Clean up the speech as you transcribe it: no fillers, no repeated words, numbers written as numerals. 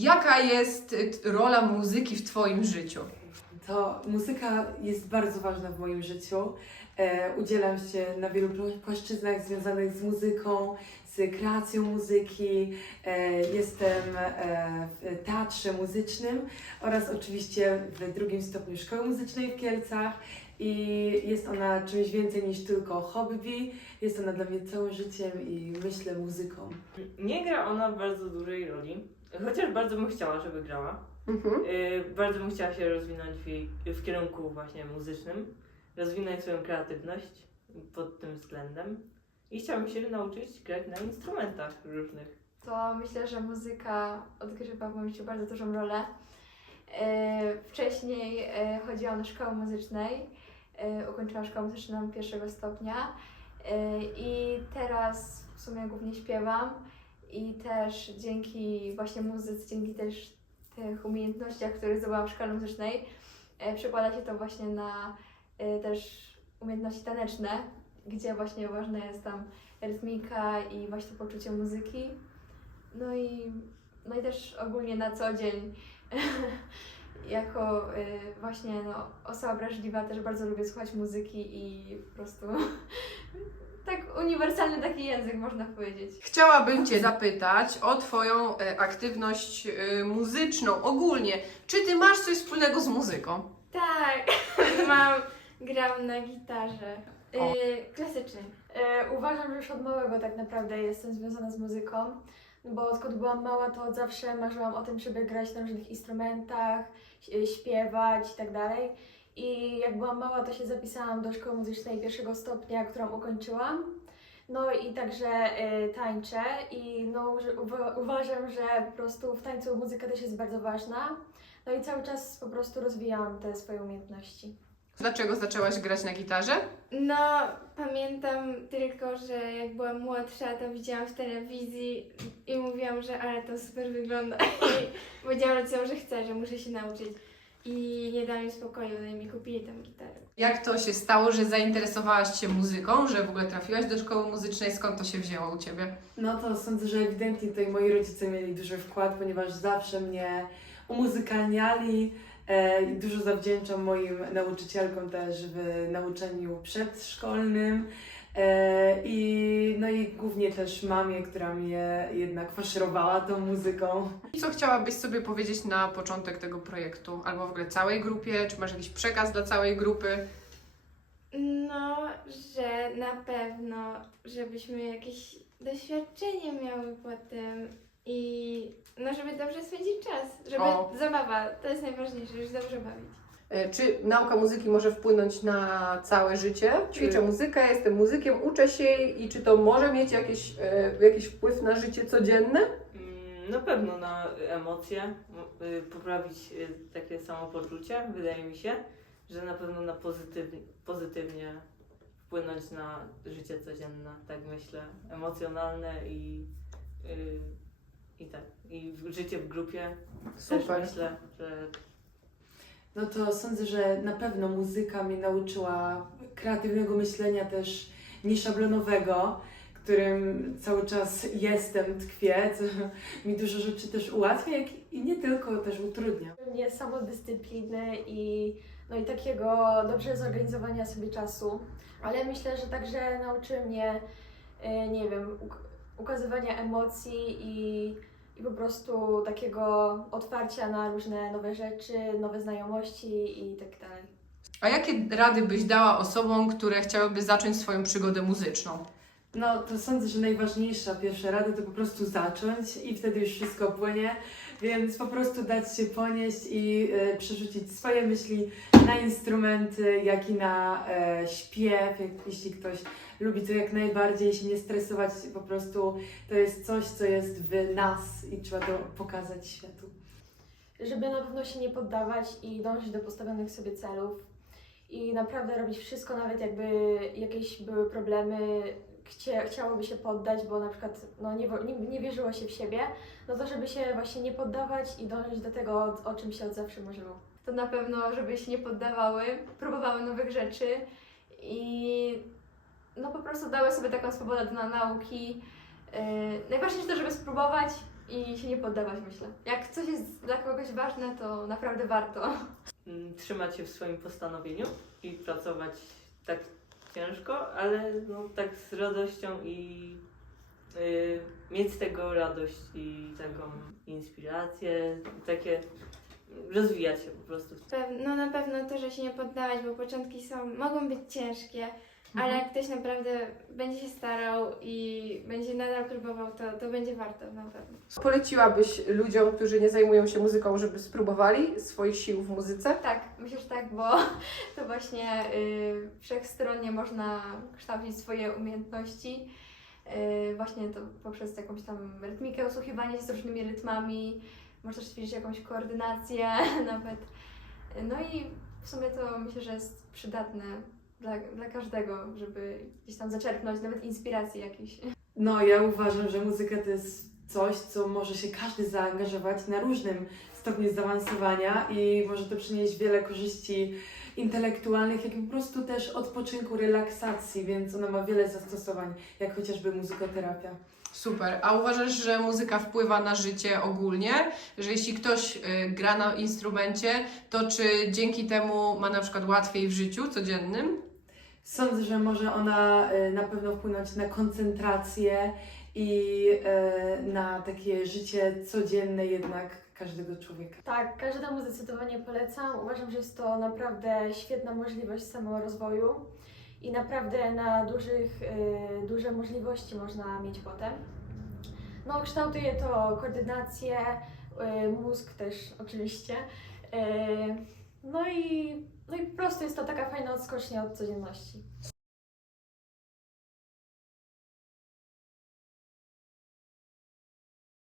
Jaka jest rola muzyki w Twoim życiu? To muzyka jest bardzo ważna w moim życiu. Udzielam się na wielu płaszczyznach związanych z muzyką, z kreacją muzyki. Jestem w teatrze muzycznym oraz oczywiście w drugim stopniu szkoły muzycznej w Kielcach. I jest ona czymś więcej niż tylko hobby. Jest ona dla mnie całym życiem i myślę muzyką. Nie gra ona bardzo dużej roli, chociaż bardzo bym chciała, żeby grała. Bardzo bym chciała się rozwinąć w kierunku właśnie muzycznym, rozwinąć swoją kreatywność pod tym względem i chciałabym się nauczyć grać na instrumentach różnych. To myślę, że muzyka odgrywa w moim życiu bardzo dużą rolę. Wcześniej chodziłam do szkoły muzycznej, ukończyłam szkołę muzyczną pierwszego stopnia i teraz w sumie głównie śpiewam i też dzięki właśnie muzyce, dzięki też tych umiejętnościach, które zdobyłam w szkole muzycznej, przekłada się to właśnie na też umiejętności taneczne, gdzie właśnie ważna jest tam rytmika i właśnie poczucie muzyki. No i też ogólnie na co dzień jako właśnie osoba wrażliwa też bardzo lubię słuchać muzyki i po prostu tak uniwersalny taki język można powiedzieć. Chciałabym Cię zapytać o Twoją aktywność muzyczną ogólnie. Czy Ty masz coś wspólnego z muzyką? Tak, gram na gitarze klasycznej. Uważam, że już od małego tak naprawdę jestem związana z muzyką, bo odkąd byłam mała, to od zawsze marzyłam o tym, żeby grać na różnych instrumentach, śpiewać i tak dalej. I jak byłam mała, to się zapisałam do szkoły muzycznej pierwszego stopnia, którą ukończyłam. No i także tańczę i uważam, że po prostu w tańcu muzyka też jest bardzo ważna. No i cały czas po prostu rozwijałam te swoje umiejętności. Dlaczego zaczęłaś grać na gitarze? No, pamiętam tylko, że jak byłam młodsza, to widziałam w telewizji i mówiłam, że ale to super wygląda. I powiedziałam rodzicom, że chcę, że muszę się nauczyć. I nie dałam mi spokoju, no i mi kupili tę gitarę. Jak to się stało, że zainteresowałaś się muzyką, że w ogóle trafiłaś do szkoły muzycznej? Skąd to się wzięło u Ciebie? No to sądzę, że ewidentnie tutaj moi rodzice mieli duży wkład, ponieważ zawsze mnie umuzykalniali. I dużo zawdzięczam moim nauczycielkom też w nauczaniu przedszkolnym i głównie też mamie, która mnie jednak faszerowała tą muzyką. I co chciałabyś sobie powiedzieć na początek tego projektu? Albo w ogóle całej grupie? Czy masz jakiś przekaz dla całej grupy? No, że na pewno, żebyśmy jakieś doświadczenie miały potem i no, żeby dobrze spędzić czas, żeby zabawa, to jest najważniejsze, żeby się dobrze bawić. Czy nauka muzyki może wpłynąć na całe życie? Ćwiczę muzykę, jestem muzykiem, uczę się jej i czy to może mieć jakiś wpływ na życie codzienne? Na pewno na emocje, poprawić takie samopoczucie, wydaje mi się, że na pewno na pozytywnie wpłynąć na życie codzienne, tak myślę, emocjonalne i tak. I życie w grupie Super. też myślę, że No to sądzę, że na pewno muzyka mnie nauczyła kreatywnego myślenia też nieszablonowego, którym cały czas jestem, tkwię, co mi dużo rzeczy też ułatwia i nie tylko, też utrudnia. Mnie samodyscypliny i takiego dobrze zorganizowania sobie czasu, ale myślę, że także nauczy mnie, nie wiem, ukazywania emocji i po prostu takiego otwarcia na różne nowe rzeczy, nowe znajomości i tak dalej. A jakie rady byś dała osobom, które chciałyby zacząć swoją przygodę muzyczną? No to sądzę, że najważniejsza pierwsza rada to po prostu zacząć i wtedy już wszystko płynie, więc po prostu dać się ponieść i przerzucić swoje myśli na instrumenty, jak i na śpiew, jeśli ktoś lubi to jak najbardziej, się nie stresować, po prostu to jest coś, co jest w nas i trzeba to pokazać światu. Żeby na pewno się nie poddawać i dążyć do postawionych sobie celów i naprawdę robić wszystko, nawet jakby jakieś były problemy, chciałoby się poddać, bo na przykład nie wierzyło się w siebie, no to żeby się właśnie nie poddawać i dążyć do tego, o czym się od zawsze marzyło. To na pewno, żeby się nie poddawały, próbowały nowych rzeczy i no po prostu dały sobie taką swobodę na nauki. Najważniejsze to, żeby spróbować i się nie poddawać, myślę. Jak coś jest dla kogoś ważne, to naprawdę warto. Trzymać się w swoim postanowieniu i pracować tak ciężko, ale no, tak z radością i mieć z tego radość i taką inspirację, takie rozwijać się po prostu. No na pewno to, że się nie poddawać, bo początki mogą być ciężkie, ale jak ktoś naprawdę będzie się starał i będzie nadal próbował, to będzie warto na pewno. Poleciłabyś ludziom, którzy nie zajmują się muzyką, żeby spróbowali swoich sił w muzyce? Tak, myślę, że tak, bo to właśnie wszechstronnie można kształcić swoje umiejętności. Właśnie to poprzez jakąś tam rytmikę, usłuchiwanie się z różnymi rytmami, można też ćwiczyć jakąś koordynację nawet. No i w sumie to myślę, że jest przydatne dla każdego, żeby gdzieś tam zaczerpnąć nawet inspiracji jakiejś. No, ja uważam, że muzyka to jest coś, co może się każdy zaangażować na różnym stopniu zaawansowania i może to przynieść wiele korzyści intelektualnych, jak i po prostu też odpoczynku, relaksacji, więc ona ma wiele zastosowań, jak chociażby muzykoterapia. Super. A uważasz, że muzyka wpływa na życie ogólnie? Że jeśli ktoś gra na instrumencie, to czy dzięki temu ma na przykład łatwiej w życiu codziennym? Sądzę, że może ona na pewno wpłynąć na koncentrację i na takie życie codzienne jednak każdego człowieka. Tak, każdemu zdecydowanie polecam. Uważam, że jest to naprawdę świetna możliwość samorozwoju i naprawdę na duże możliwości można mieć potem. No, kształtuje to koordynację, mózg też oczywiście. No i po prostu jest to taka fajna odskocznia od codzienności.